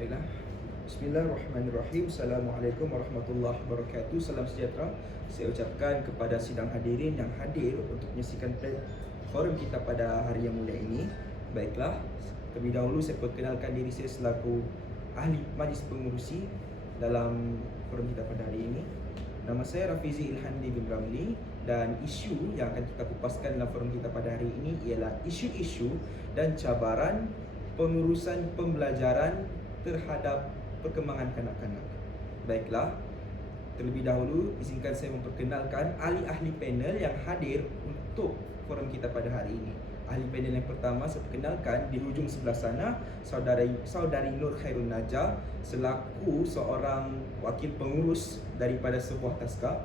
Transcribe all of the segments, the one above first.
Baiklah. Bismillahirrahmanirrahim. Assalamualaikum warahmatullahi wabarakatuh. Salam sejahtera. Saya ucapkan kepada sidang hadirin yang hadir untuk menyaksikan forum kita pada hari yang mulia ini. Baiklah, terlebih dahulu saya perkenalkan diri saya selaku ahli majlis pengurusi dalam forum kita pada hari ini. Nama saya Rafizi Ilhandi bin Ramli, dan isu yang akan kita kupaskan dalam forum kita pada hari ini ialah isu-isu dan cabaran pengurusan pembelajaran terhadap perkembangan kanak-kanak. Baiklah, terlebih dahulu izinkan saya memperkenalkan ahli-ahli panel yang hadir untuk forum kita pada hari ini. Ahli panel yang pertama saya perkenalkan di hujung sebelah sana, saudari Nur Khairun Najah selaku seorang wakil pengurus daripada sebuah taska.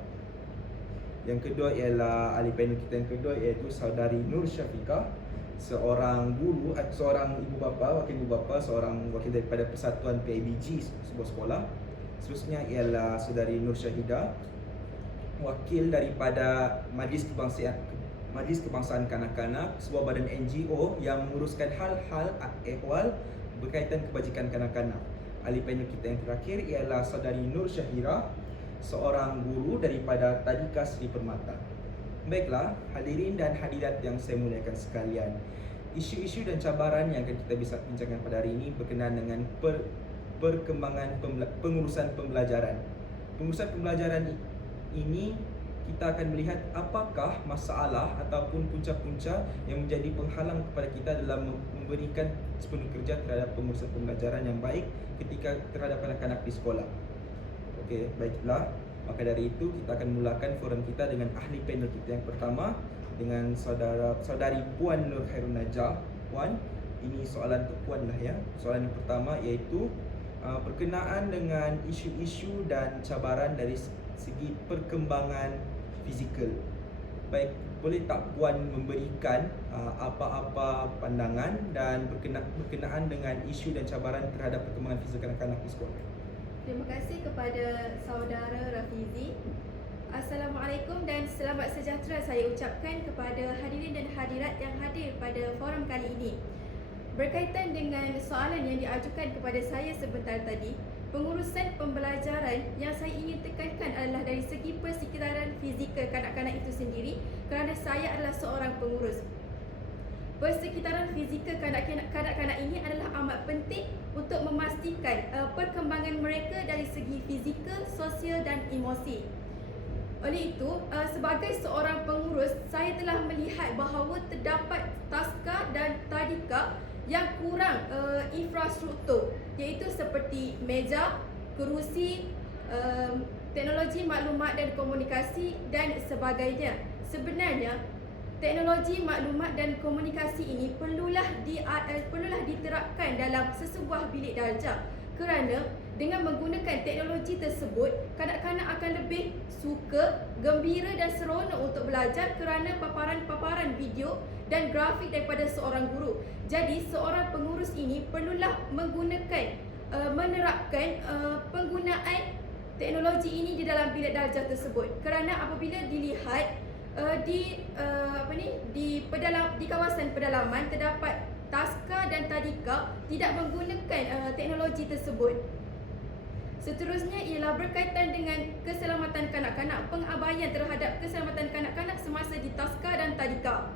Yang kedua ialah ahli panel kita yang kedua, iaitu saudari Nur Syafiqah, seorang guru, seorang ibu bapa, wakil ibu bapa, seorang wakil daripada Persatuan PIBG sebuah sekolah. Seterusnya ialah saudari Nur Syahidah, wakil daripada Majlis Kebangsaan Kanak-kanak, sebuah badan NGO yang menguruskan hal-hal ehwal berkaitan kebajikan kanak-kanak. Ahli panel kita yang terakhir ialah saudari Nur Syahira, seorang guru daripada Tadika Sri Permata. Baiklah, hadirin dan hadirat yang saya muliakan sekalian, isu-isu dan cabaran yang akan kita bisa bincangkan pada hari ini berkenaan dengan perkembangan pengurusan pembelajaran. Pengurusan pembelajaran ini kita akan melihat apakah masalah ataupun punca-punca yang menjadi penghalang kepada kita dalam memberikan sepenuh kerja terhadap pengurusan pembelajaran yang baik ketika terhadap anak-anak di sekolah. Okey, baiklah. Maka dari itu kita akan mulakan forum kita dengan ahli panel kita yang pertama, dengan saudari Puan Nur Khairun Najah. Puan, ini soalan untuk Puan lah ya. Soalan yang pertama iaitu berkenaan dengan isu-isu dan cabaran dari segi perkembangan fizikal. Baik, boleh tak Puan memberikan apa-apa pandangan dan berkenaan dengan isu dan cabaran terhadap perkembangan fizikal kanak-kanak di sekolah? Terima kasih kepada saudara Rafizi. Assalamualaikum dan selamat sejahtera saya ucapkan kepada hadirin dan hadirat yang hadir pada forum kali ini. Berkaitan dengan soalan yang diajukan kepada saya sebentar tadi, pengurusan pembelajaran yang saya ingin tekankan adalah dari segi persekitaran fizikal kanak-kanak itu sendiri, kerana saya adalah seorang pengurus. Persekitaran fizikal kanak-kanak ini adalah amat penting untuk memastikan perkembangan mereka dari segi fizikal, sosial dan emosi. Oleh itu, sebagai seorang pengurus, saya telah melihat bahawa terdapat taska dan tadika yang kurang infrastruktur, iaitu seperti meja, kerusi, teknologi maklumat dan komunikasi dan sebagainya. Sebenarnya, teknologi maklumat dan komunikasi ini perlulah diterapkan dalam sesebuah bilik darjah, kerana dengan menggunakan teknologi tersebut, kanak-kanak akan lebih suka, gembira dan seronok untuk belajar kerana paparan-paparan video dan grafik daripada seorang guru. Jadi seorang pengurus ini perlulah menerapkan penggunaan teknologi ini di dalam bilik darjah tersebut, kerana apabila dilihat di kawasan pedalaman terdapat taska dan tadika tidak menggunakan teknologi tersebut. Seterusnya ialah berkaitan dengan keselamatan kanak-kanak, pengabaian terhadap keselamatan kanak-kanak semasa di taska dan tadika.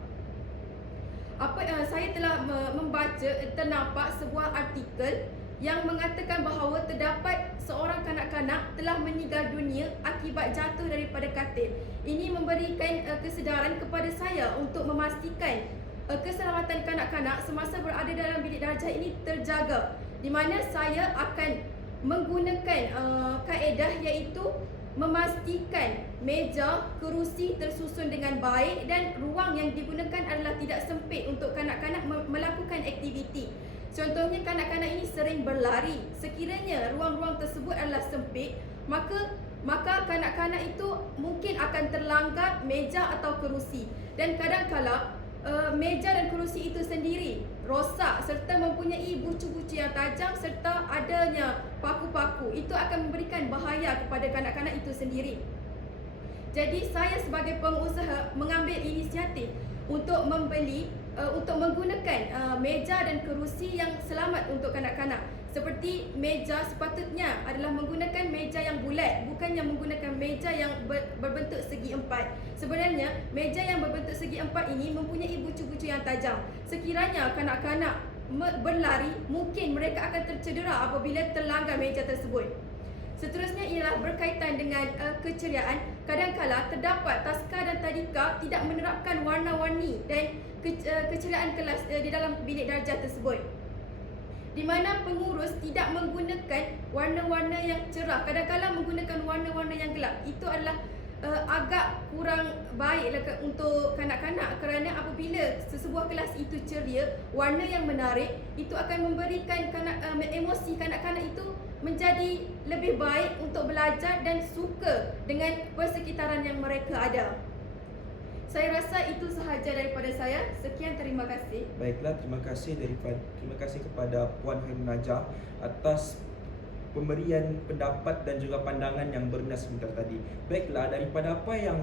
Saya telah membaca, ternampak sebuah artikel yang mengatakan bahawa terdapat seorang kanak-kanak telah meninggal dunia akibat jatuh daripada katil. Ini memberikan kesedaran kepada saya untuk memastikan keselamatan kanak-kanak semasa berada dalam bilik darjah ini terjaga, di mana saya akan menggunakan kaedah iaitu memastikan meja, kerusi tersusun dengan baik dan ruang yang digunakan adalah tidak sempit untuk kanak-kanak melakukan aktiviti. Contohnya, kanak-kanak ini sering berlari. Sekiranya ruang-ruang tersebut adalah sempit, maka kanak-kanak itu mungkin akan terlanggar meja atau kerusi. Dan kadang-kala meja dan kerusi itu sendiri rosak serta mempunyai bucu-bucu yang tajam serta adanya paku-paku. Itu akan memberikan bahaya kepada kanak-kanak itu sendiri. Jadi saya sebagai pengusaha mengambil inisiatif untuk menggunakan meja dan kerusi yang selamat untuk kanak-kanak. Seperti meja sepatutnya adalah menggunakan meja yang bulat, bukan yang menggunakan meja yang berbentuk segi empat. Sebenarnya meja yang berbentuk segi empat ini mempunyai bucu-bucu yang tajam. Sekiranya kanak-kanak berlari, mungkin mereka akan tercedera apabila terlanggar meja tersebut. Seterusnya ialah berkaitan dengan keceriaan. Kadang-kala terdapat taska dan tadika tidak menerapkan warna-warni dan keceriaan kelas di dalam bilik darjah tersebut, di mana pengurus tidak menggunakan warna-warna yang cerah, kadang-kala menggunakan warna-warna yang gelap. Itu adalah agak kurang baiklah untuk kanak-kanak, kerana apabila sesebuah kelas itu ceria, warna yang menarik itu akan memberikan emosi kanak-kanak itu menjadi lebih baik untuk belajar dan suka dengan persekitaran yang mereka ada. Saya rasa itu sahaja daripada saya. Sekian, terima kasih. Baiklah, terima kasih kepada Puan Hairun Najah atas pemberian pendapat dan juga pandangan yang berna sebentar tadi. Baiklah, daripada apa yang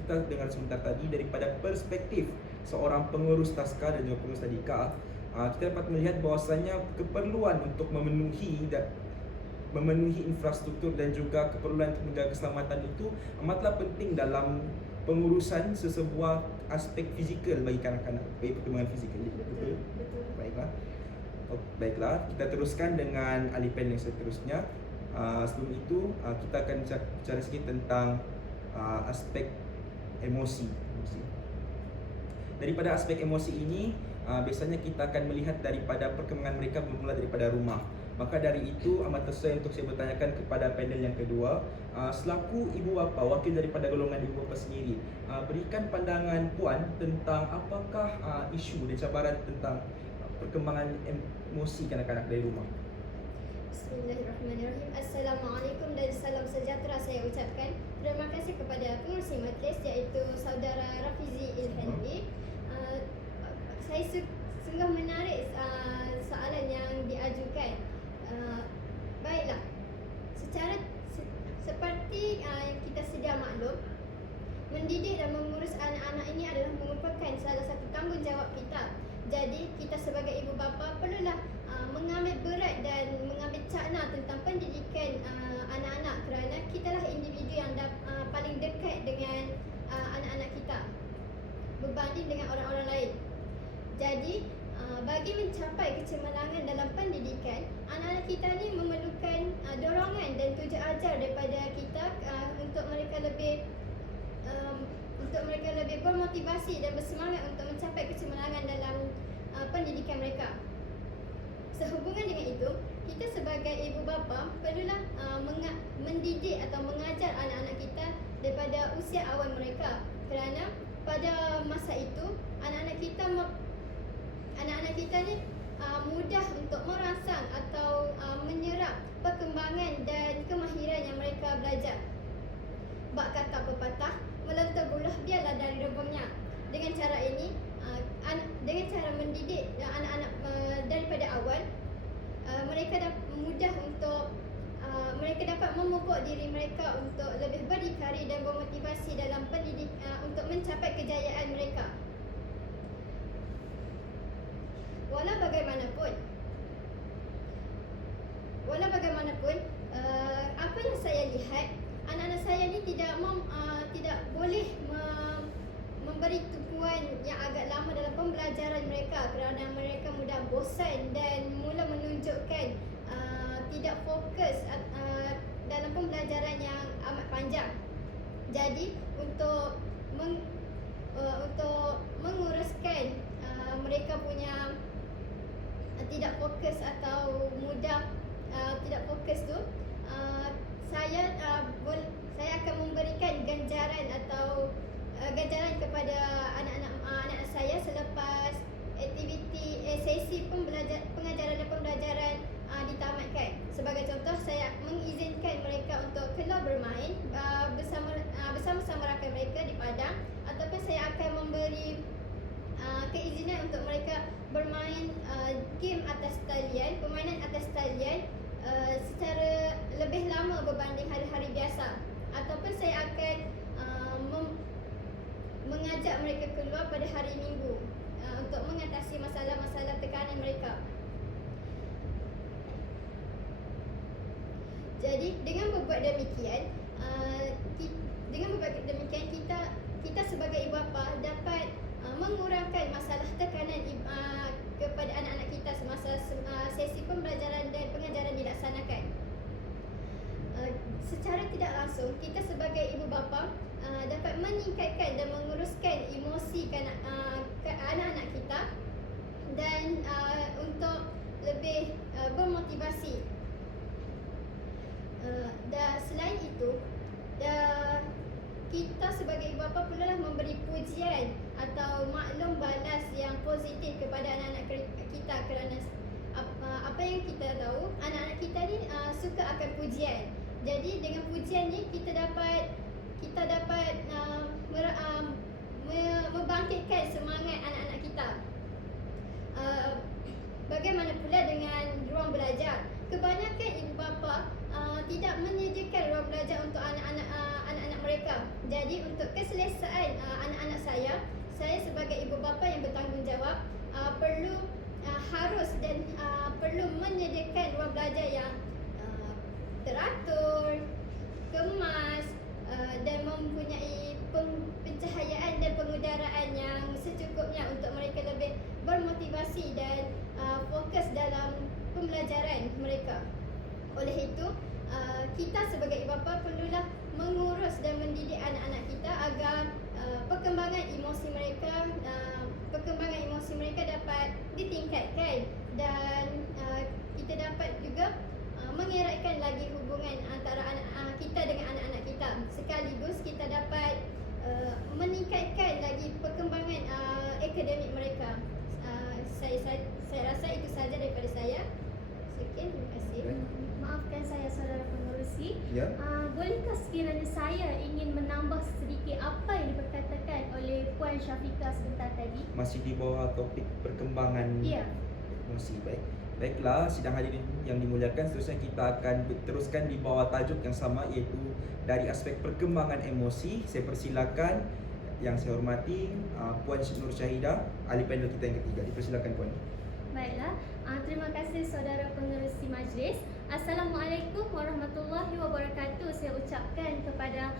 kita dengar sebentar tadi, daripada perspektif seorang pengurus taska dan juga pengurus tadika, kita dapat melihat bahawasanya keperluan untuk memenuhi infrastruktur dan juga keperluan untuk menjaga keselamatan itu amatlah penting dalam pengurusan sesebuah aspek fizikal bagi kanak-kanak, bagi perkembangan fizikal. Betul? Baiklah, kita teruskan dengan ahli panel yang seterusnya. Sebelum itu, kita akan bicara sedikit tentang aspek emosi. Daripada aspek emosi ini, biasanya kita akan melihat daripada perkembangan mereka bermula daripada rumah. Maka dari itu amat sesuai untuk saya bertanyakan kepada panel yang kedua, selaku ibu bapa, wakil daripada golongan ibu bapa sendiri, berikan pandangan puan tentang apakah isu dan cabaran tentang perkembangan emosi kanak-kanak dari rumah. Bismillahirrahmanirrahim. Assalamualaikum dan salam sejahtera saya ucapkan. Terima kasih kepada pengurusi majlis iaitu saudara Rafizi Ilhandi. Saya sungguh menarik soalan yang diajukan. Baiklah, seperti kita sedia maklum, mendidik dan mengurus anak-anak ini adalah merupakan salah satu tanggungjawab kita. Jadi kita sebagai ibu bapa perlulah mengambil berat dan mengambil cakna tentang pendidikan anak-anak, kerana kitalah individu yang paling dekat dengan anak-anak kita berbanding dengan orang-orang lain. Jadi bagi mencapai kecemerlangan dalam pendidikan, anak-anak kita ni memerlukan dorongan dan tujuan ajar daripada kita untuk mereka lebih bermotivasi dan bersemangat untuk mencapai kecemerlangan dalam pendidikan mereka. Sehubungan dengan itu, kita sebagai ibu bapa perlulah mendidik atau mengajar anak-anak kita daripada usia awal mereka, kerana pada masa itu anak-anak kita ni mudah untuk merangsang atau menyerap perkembangan dan kemahiran yang mereka belajar. Bak kata pepatah, melontar bulah biarlah dari rebungnya. Dengan cara ini, dengan cara mendidik anak-anak daripada awal, mereka mudah untuk mereka dapat memupuk diri mereka untuk lebih berdikari dan bermotivasi dalam untuk mencapai kejayaan mereka. Walau bagaimanapun, apa yang saya lihat, anak-anak saya ni tidak boleh memberi tumpuan yang agak lama dalam pembelajaran mereka, kerana mereka mudah bosan dan mula menunjukkan tidak fokus dalam pembelajaran yang amat panjang. Jadi untuk menguruskan mereka punya tidak fokus atau mudah tidak fokus tu, saya akan memberikan ganjaran kepada anak-anak saya selepas aktiviti sesi pengajaran dan pembelajaran ditamatkan. Sebagai contoh, saya mengizinkan mereka untuk keluar bermain bersama-sama rakan mereka di padang, ataupun saya akan memberi keizinan untuk mereka bermain permainan atas talian secara lebih lama berbanding hari-hari biasa, ataupun saya akan mengajak mereka keluar pada hari Minggu untuk mengatasi masalah-masalah tekanan mereka. Jadi dengan berbuat demikian, kita sebagai ibu bapa dapat mengurangkan masalah tekanan kepada anak-anak kita semasa sesi pembelajaran dan pengajaran dilaksanakan. Secara tidak langsung, kita sebagai ibu bapa dapat meningkatkan dan menguruskan emosi anak-anak kita dan untuk lebih bermotivasi. Dan selain itu, kita sebagai ibu bapa perlulah memberi pujian atau maklum balas yang positif kepada anak-anak kita, kerana apa yang kita tahu, anak-anak kita ni suka akan pujian. Jadi dengan pujian ni kita dapat membangkitkan semangat anak-anak kita. Bagaimana pula dengan ruang belajar? Kebanyakan ibu bapa tidak menyediakan ruang belajar untuk anak-anak mereka. Jadi untuk keselesaan anak-anak saya sebagai ibu bapa yang bertanggungjawab harus dan perlu menyediakan ruang belajar yang teratur, kemas dan mempunyai pencahayaan dan pengudaraan yang secukupnya untuk mereka lebih bermotivasi dan fokus dalam pembelajaran mereka. Oleh itu, kita sebagai ibu bapa perlulah mengurus dan mendidik anak-anak kita agar perkembangan emosi mereka dapat ditingkatkan dan kita dapat juga mengeratkan lagi hubungan antara kita dengan anak-anak kita. Sekaligus kita dapat meningkatkan lagi perkembangan akademik mereka. Saya rasa itu sahaja daripada saya. Sekian, terima kasih. Maafkan saya saudara pengerusi. Ya. Bolehkah sekiranya saya ingin menambah sedikit apa yang diperkatakan oleh Puan Syafiqah sebentar tadi? Masih di bawah topik perkembangan Ya. emosi. Baiklah, sidang hadirin yang dimuliakan, seterusnya kita akan teruskan di bawah tajuk yang sama, iaitu dari aspek perkembangan emosi. Saya persilakan yang saya hormati Puan Nur Syahidah, ahli panel kita yang ketiga. Dipersilakan Puan. Baiklah, terima kasih saudara pengerusi majlis. Assalamualaikum warahmatullahi wabarakatuh. Saya ucapkan kepada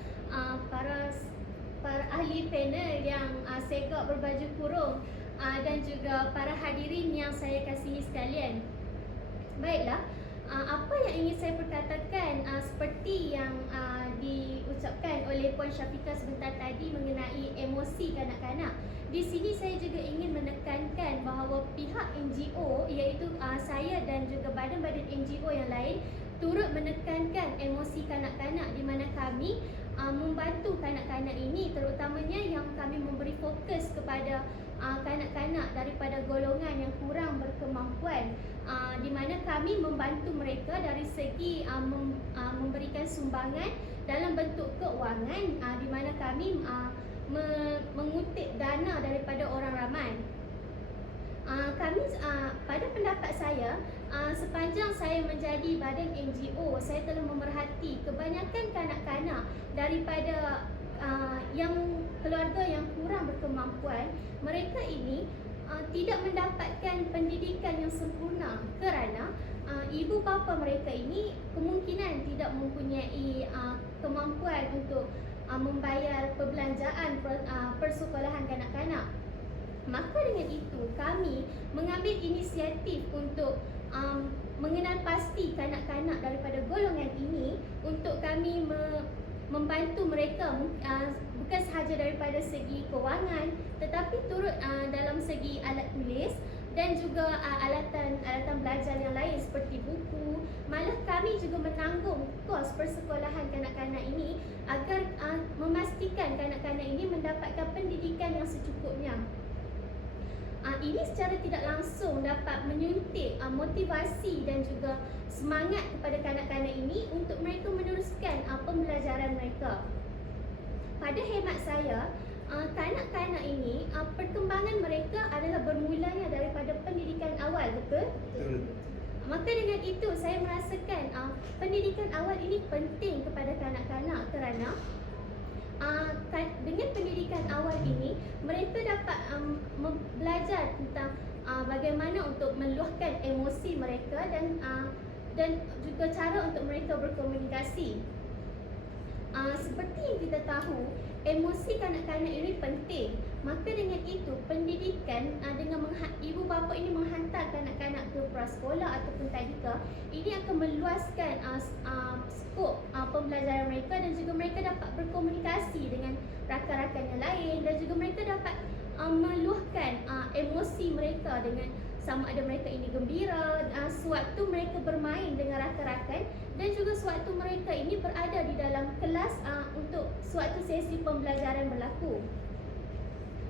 para ahli panel yang segak berbaju kurung dan juga para hadirin yang saya kasihi sekalian. Baiklah, apa yang ingin saya perkatakan seperti yang diucapkan oleh Puan Syafiqah sebentar tadi mengenai emosi kanak-kanak. Di sini saya juga ingin menekankan bahawa pihak NGO, iaitu saya dan juga badan-badan NGO yang lain, turut menekankan emosi kanak-kanak, di mana kami membantu kanak-kanak ini, terutamanya yang kami memberi fokus kepada kanak-kanak daripada golongan yang kurang berkemampuan, di mana kami membantu mereka dari segi memberikan sumbangan dalam bentuk keuangan, di mana kami mengutip dana daripada orang ramai. Kami pada pendapat saya, sepanjang saya menjadi badan NGO, saya telah memerhati kebanyakan kanak-kanak daripada yang keluarga yang kurang berkemampuan. Mereka ini tidak mendapatkan pendidikan yang sempurna kerana ibu bapa mereka ini kemungkinan tidak mempunyai kemampuan untuk membayar perbelanjaan persekolahan kanak-kanak. Maka dengan itu kami mengambil inisiatif untuk mengenal pasti kanak-kanak daripada golongan ini untuk kami membantu mereka bukan sahaja daripada segi kewangan, tetapi turut dalam segi alat tulis dan juga alatan belajar yang lain seperti buku. Malah kami juga menanggung kos persekolahan kanak-kanak ini agar memastikan kanak-kanak ini mendapatkan pendidikan yang secukupnya. Ini secara tidak langsung dapat menyuntik motivasi dan juga semangat kepada kanak-kanak ini untuk mereka meneruskan pembelajaran mereka. Pada hemat saya, kanak-kanak ini perkembangan mereka adalah bermulanya daripada pendidikan awal, betul? Betul. Maka dengan itu saya merasakan pendidikan awal ini penting kepada kanak-kanak kerana dengan pendidikan awal ini mereka dapat belajar tentang bagaimana untuk meluahkan emosi mereka dan dan juga cara untuk mereka berkomunikasi. Seperti yang kita tahu, emosi kanak-kanak ini penting. Maka dengan itu, pendidikan dengan ibu bapa ini menghantar kanak-kanak ke prasekolah ataupun tadika, ini akan meluaskan skop pembelajaran mereka, dan juga mereka dapat berkomunikasi dengan rakan-rakan yang lain, dan juga mereka dapat meluahkan emosi mereka dengan sama ada mereka ini gembira sewaktu mereka bermain dengan rakan-rakan, dan juga sewaktu mereka ini berada di dalam kelas untuk sewaktu sesi pembelajaran berlaku.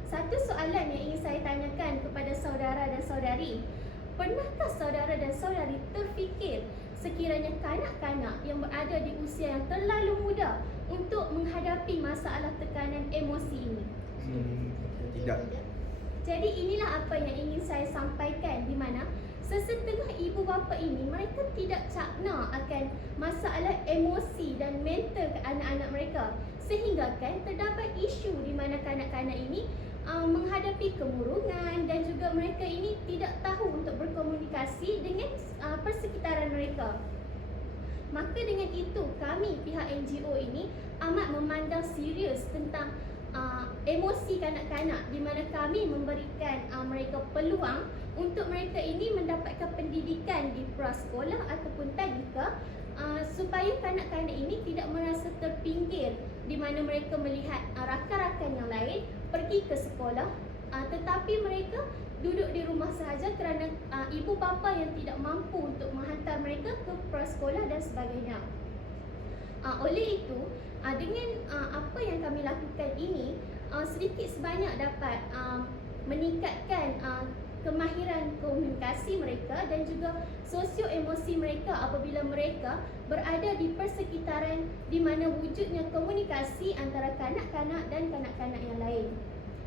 Satu soalan yang ingin saya tanyakan kepada saudara dan saudari, pernahkah saudara dan saudari terfikir sekiranya kanak-kanak yang berada di usia yang terlalu muda untuk menghadapi masalah tekanan emosi ini? Tidak. Jadi inilah apa yang ingin saya sampaikan, di mana sesetengah ibu bapa ini mereka tidak cakna akan masalah emosi dan mental ke anak-anak mereka, sehingga kan terdapat isu di mana kanak-kanak ini menghadapi kemurungan, dan juga mereka ini tidak tahu untuk berkomunikasi dengan persekitaran mereka. Maka dengan itu, kami pihak NGO ini amat memandang serius tentang emosi kanak-kanak, di mana kami memberikan mereka peluang untuk mereka ini mendapatkan pendidikan di prasekolah ataupun tadika, supaya kanak-kanak ini tidak merasa terpinggir, di mana mereka melihat rakan-rakan yang lain pergi ke sekolah, tetapi mereka duduk di rumah sahaja kerana ibu bapa yang tidak mampu untuk menghantar mereka ke prasekolah dan sebagainya. Oleh itu, dengan apa yang kami lakukan ini, sedikit sebanyak dapat meningkatkan kemahiran komunikasi mereka dan juga sosio-emosi mereka apabila mereka berada di persekitaran di mana wujudnya komunikasi antara kanak-kanak dan kanak-kanak yang lain.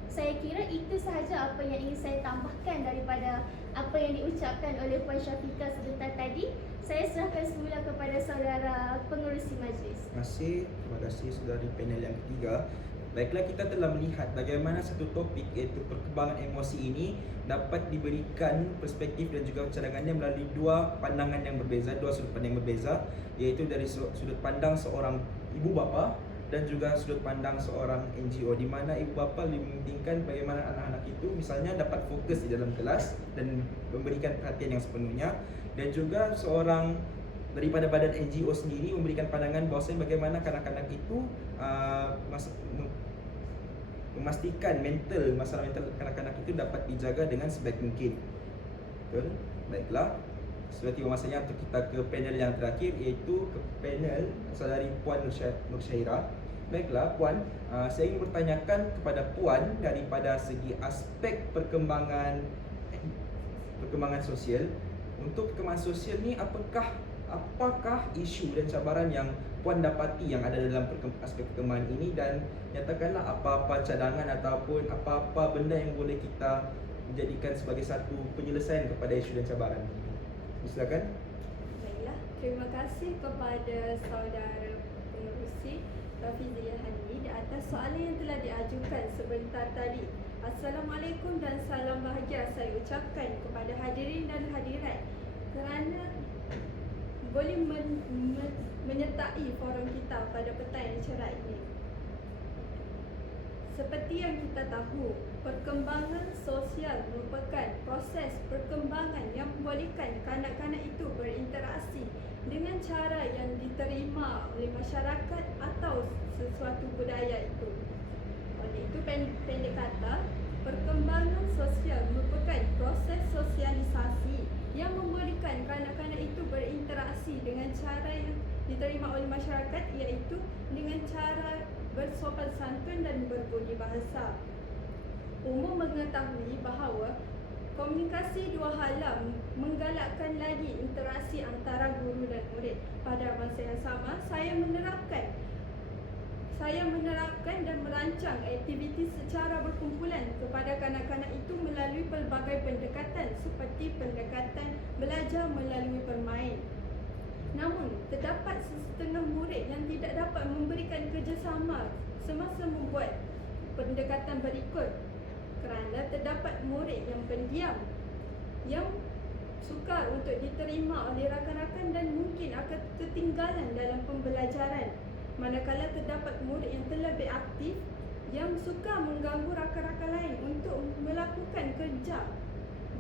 Saya kira itu sahaja apa yang ingin saya tambahkan daripada apa yang diucapkan oleh Puan Syafiqah sebentar tadi. Saya serahkan semula kepada saudara pengerusi majlis. Terima kasih saudari panel yang ketiga. Baiklah, kita telah melihat bagaimana satu topik, iaitu perkembangan emosi ini dapat diberikan perspektif dan juga cadangannya melalui dua pandangan yang berbeza, dua sudut pandang yang berbeza, iaitu dari sudut pandang seorang ibu bapa dan juga sudut pandang seorang NGO, di mana ibu bapa lebih mementingkan bagaimana anak-anak itu misalnya dapat fokus di dalam kelas dan memberikan perhatian yang sepenuhnya, dan juga seorang daripada badan NGO sendiri memberikan pandangan bahawasanya bagaimana kanak-kanak itu memastikan masalah mental kanak-kanak itu dapat dijaga dengan sebaik mungkin. Betul? Baiklah, sudah tiba masanya untuk kita ke panel yang terakhir, iaitu ke panel saudari Puan Nur Syairah. Baiklah Puan, saya ingin bertanyakan kepada Puan daripada segi aspek perkembangan sosial. Untuk perkembangan sosial ni apakah isu dan cabaran yang Puan dapati yang ada dalam aspek perkembangan ini, dan nyatakanlah apa-apa cadangan ataupun apa-apa benda yang boleh kita jadikan sebagai satu penyelesaian kepada isu dan cabaran. Silakan. Baiklah, terima kasih kepada saudara pengerusi Rafizi Hadi di atas soalan yang telah diajukan sebentar tadi. Assalamualaikum dan salam bahagia saya ucapkan kepada hadirin dan hadirat kerana boleh menyertai forum kita pada petang yang cerah ini. Seperti yang kita tahu, perkembangan sosial merupakan proses perkembangan yang membolehkan kanak-kanak itu berinteraksi dengan cara yang diterima oleh masyarakat atau sesuatu budaya itu. Oleh itu, pendek kata, perkembangan sosial merupakan proses sosialisasi yang membolehkan kanak-kanak itu berinteraksi dengan cara yang diterima oleh masyarakat, iaitu dengan cara bersopan santun dan berbudi bahasa. Umum mengetahui bahawa komunikasi dua hala menggalakkan lagi interaksi antara guru dan murid. Pada masa yang sama, saya menerapkan dan merancang aktiviti secara berkumpulan kepada kanak-kanak itu melalui pelbagai pendekatan seperti pendekatan belajar melalui bermain. Namun, terdapat setengah murid yang tidak dapat memberikan kerjasama semasa membuat pendekatan berikut kerana terdapat murid yang pendiam yang sukar untuk diterima oleh rakan-rakan dan mungkin akan ketinggalan dalam pembelajaran. Manakala terdapat murid yang terlebih aktif yang suka mengganggu rakan-rakan lain untuk melakukan kerja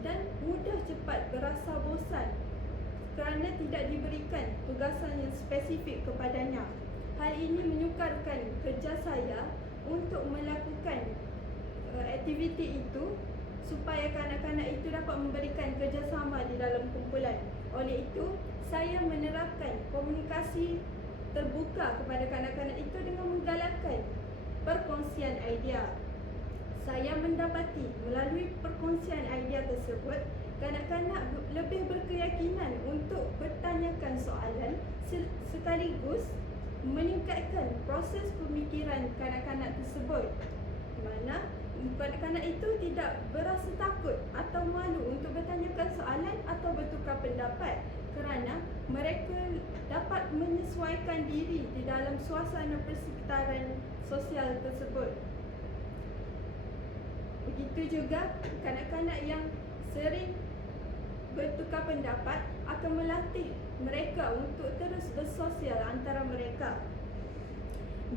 dan mudah cepat berasa bosan kerana tidak diberikan tugasan yang spesifik kepadanya. Hal ini menyukarkan kerja saya untuk melakukan aktiviti itu supaya kanak-kanak itu dapat memberikan kerjasama di dalam kumpulan. Oleh itu, saya menerapkan komunikasi terbuka kepada kanak-kanak itu dengan menggalakkan perkongsian idea. Saya mendapati melalui perkongsian idea tersebut, kanak-kanak lebih berkeyakinan untuk bertanyakan soalan sekaligus meningkatkan proses pemikiran kanak-kanak tersebut, di mana kanak-kanak itu tidak berasa takut atau malu untuk bertanyakan soalan atau bertukar pendapat kerana mereka dapat menyesuaikan diri di dalam suasana persekitaran sosial tersebut. Begitu juga kanak-kanak yang sering bertukar pendapat akan melatih mereka untuk terus bersosial antara mereka.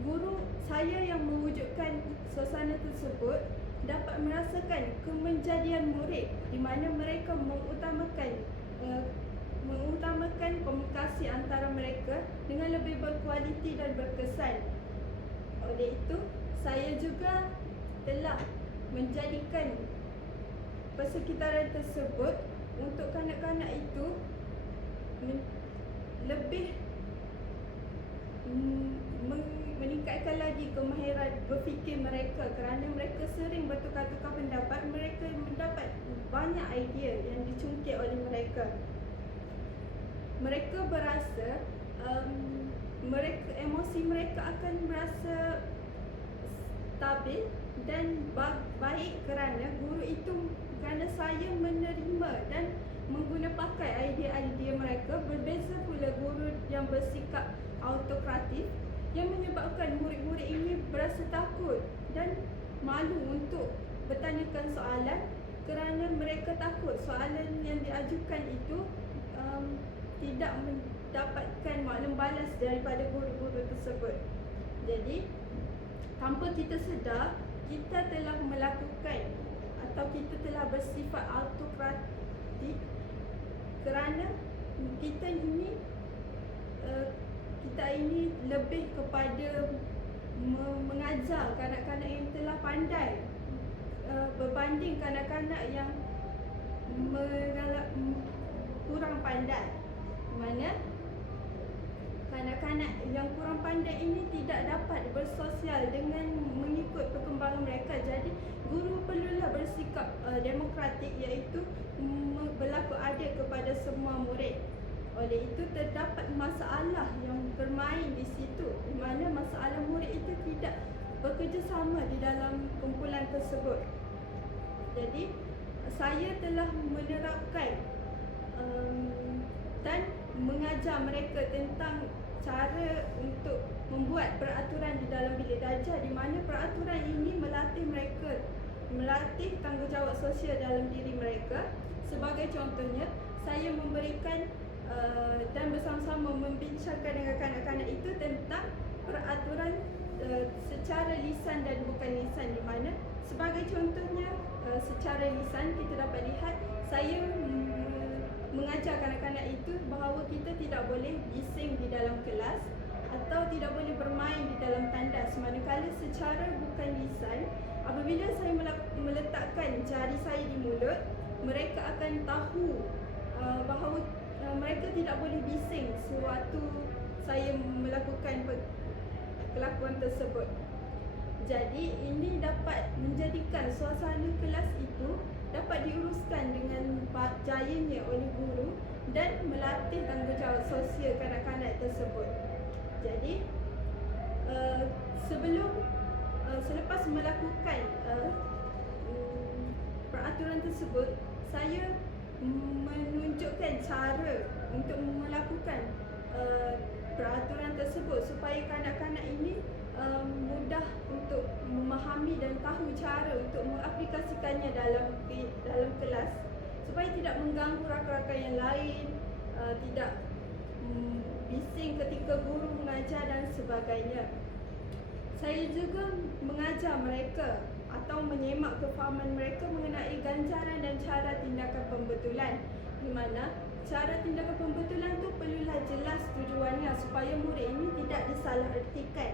Guru saya yang mewujudkan suasana tersebut dapat merasakan kemenjadian murid di mana mereka mengutamakan komunikasi antara mereka dengan lebih berkualiti dan berkesan. Oleh itu, saya juga telah menjadikan persekitaran tersebut untuk kanak-kanak itu lebih meningkatkan lagi kemahiran berfikir mereka kerana mereka sering bertukar-tukar pendapat, mereka mendapat banyak idea yang dicungkit oleh mereka. Mereka berasa emosi mereka akan merasa stabil dan baik kerana guru itu, kerana saya menerima dan menggunapakai idea-idea mereka. Berbeza pula guru yang bersikap autokratif yang menyebabkan murid-murid ini berasa takut dan malu untuk bertanyakan soalan kerana mereka takut soalan yang diajukan itu tidak mendapatkan maklum balas daripada guru-guru tersebut. Jadi, tanpa kita sedar, kita telah melakukan atau kita telah bersifat autokratik kerana kita ini lebih kepada mengajar kanak-kanak yang telah pandai berbanding kanak-kanak yang kurang pandai. Di mana kanak-kanak yang kurang pandai ini tidak dapat bersosial dengan mengikut perkembangan mereka. Jadi guru perlulah bersikap demokratik, iaitu berlaku adil kepada semua murid. Oleh itu terdapat masalah yang bermain di situ, di mana masalah murid itu tidak bekerjasama di dalam kumpulan tersebut. Jadi saya telah menerapkan dan mengajar mereka tentang cara untuk membuat peraturan di dalam bilik darjah, di mana peraturan ini melatih mereka, melatih tanggungjawab sosial dalam diri mereka. Sebagai contohnya, saya memberikan dan bersama-sama membincangkan dengan kanak-kanak itu tentang peraturan secara lisan dan bukan lisan, di mana sebagai contohnya secara lisan kita dapat lihat saya mengajar kanak-kanak itu bahawa kita tidak boleh bising di dalam kelas atau tidak boleh bermain di dalam tandas. Manakala secara bukan lisan, apabila saya meletakkan jari saya di mulut, mereka akan tahu bahawa mereka tidak boleh bising sewaktu saya melakukan kelakuan tersebut. Jadi ini dapat menjadikan suasana kelas itu dapat diuruskan dengan jayanya oleh guru dan melatih tanggungjawab sosial kanak-kanak tersebut. Jadi selepas melakukan peraturan tersebut, saya menunjukkan cara untuk melakukan peraturan tersebut supaya kanak-kanak ini mudah untuk memahami dan tahu cara untuk mengaplikasikannya dalam kelas. supaya tidak mengganggu rakan-rakan yang lain, tidak bising ketika guru mengajar dan sebagainya. Saya juga mengajar mereka atau menyemak kefahaman mereka mengenai ganjaran dan cara tindakan pembetulan, di mana cara tindakan pembetulan tu perlulah jelas tujuannya supaya murid ini tidak disalahertikan.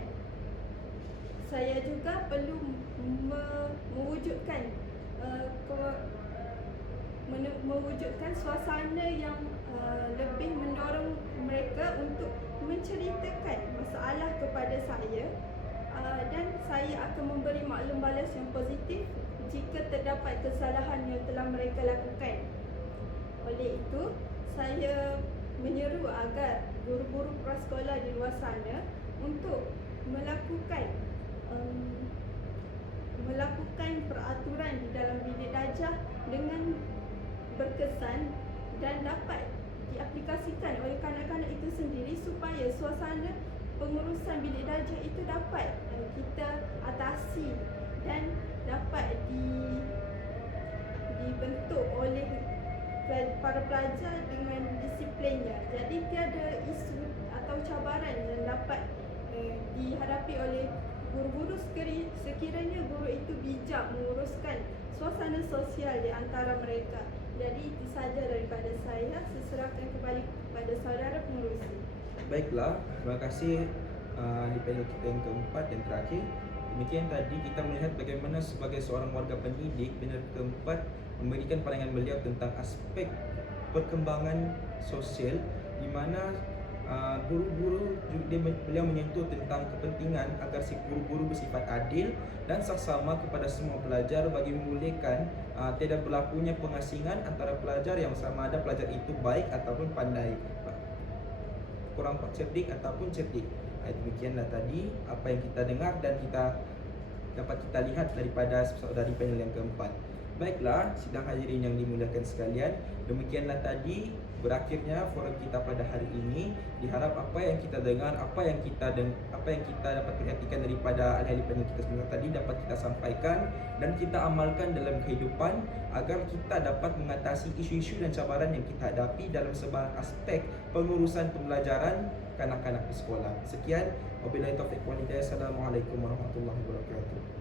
Saya juga perlu mewujudkan suasana yang lebih mendorong mereka untuk menceritakan masalah kepada saya, dan saya akan memberi maklum balas yang positif jika terdapat kesalahan yang telah mereka lakukan. Oleh itu, saya menyeru agar guru-guru prasekolah di luar sana untuk melakukan peraturan di dalam bilik darjah dengan berkesan dan dapat diaplikasikan oleh kanak-kanak itu sendiri supaya suasana pengurusan bilik darjah itu dapat kita atasi dan dapat dibentuk oleh para pelajar dengan disiplinnya. Jadi tiada isu atau cabaran yang dapat dihadapi oleh guru-guru sekiranya guru itu bijak menguruskan suasana sosial di antara mereka. Jadi itu sahaja daripada saya. Saya serahkan kembali kepada saudara pengerusi. Baiklah, terima kasih di panel kita yang keempat dan terakhir. Demikian tadi kita melihat bagaimana sebagai seorang warga pendidik, panel keempat memberikan pandangan beliau tentang aspek perkembangan sosial, di mana guru-guru beliau menyentuh tentang kepentingan agar si guru-guru bersifat adil dan saksama kepada semua pelajar bagi membolehkan tidak berlakunya pengasingan antara pelajar yang sama ada pelajar itu baik ataupun pandai, kurang cerdik ataupun cerdik. Demikianlah tadi apa yang kita dengar dan kita dapat kita lihat daripada saudari panel yang keempat. Baiklah, sidang hadirin yang dimuliakan sekalian, demikianlah tadi berakhirnya forum kita pada hari ini. Diharap apa yang kita dengar, apa yang kita dapat perhatikan daripada ahli-ahli panel kita sebentar tadi dapat kita sampaikan dan kita amalkan dalam kehidupan agar kita dapat mengatasi isu-isu dan cabaran yang kita hadapi dalam sebarang aspek pengurusan pembelajaran kanak-kanak di sekolah. Sekian, wabillahi taufiq wal hidayah. Assalamualaikum warahmatullahi wabarakatuh.